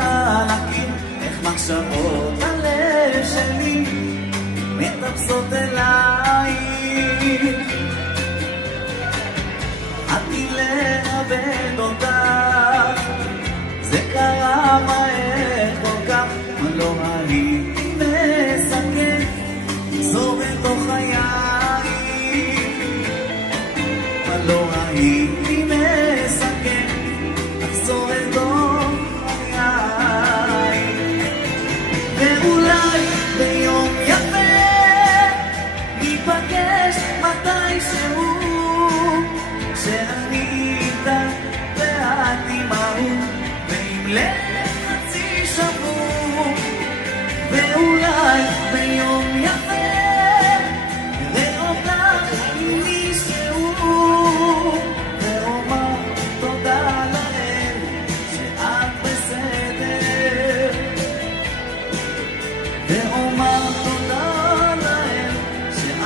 להכיר איך מחשבות הלב שלי מטפסות אלייך. באתי לאבד אותך, זה קרה מהר כל כך, מה לא הייתי מסכן, זו בתוך חיי, מה לא הייתי מסכן, אחזור אל תוך חיי. ואולי ביום יפה ניפגש מתישהו, שאני איתה ואת עימהו, ועם לב חצי שבור. ואולי ביום יפה נראה אותך עם מישהו, ואומר תודה לאל שאת בסדר, ואומר תודה לאל שאת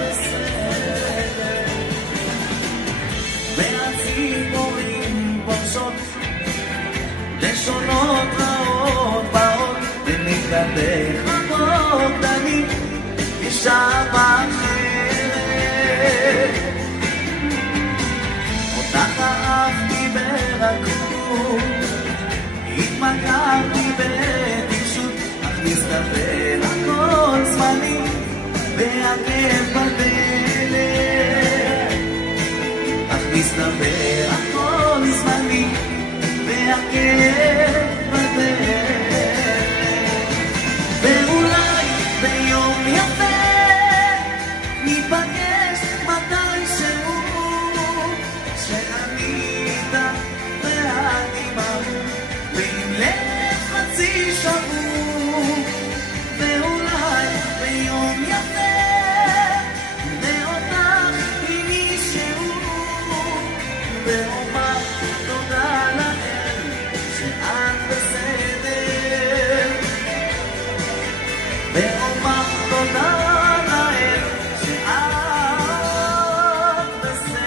בסדר. והציפורים פורשות לשונות רעות באות, ומקדך המוקדנית ישב אחרת. אותך אהבתי ברכות, התמכרתי בטיפשות, אך מסתבר הכל זמני והכאב בדלת. אך מסתבר הכל זמני והכאב בדלת. ואולי ביום יפה ניפגש מתישהו, שאני איתה ואת עימהו, ועם לב חצי שבור. ואולי ביום יפה נראה אותך עם מישהו, ואומר תודה לאל שאת בסדר, ואומר תודה לאל שאת בסדר.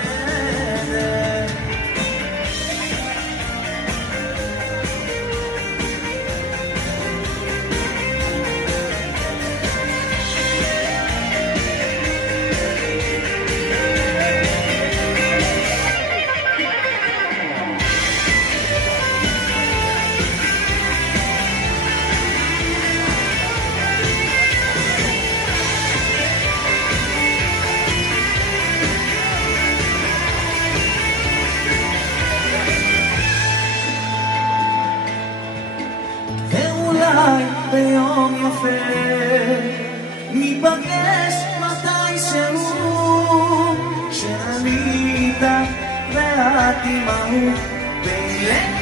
ואולי ביום יפה ניפגש מתישהו, שאני איתה ואת עימהו, בלב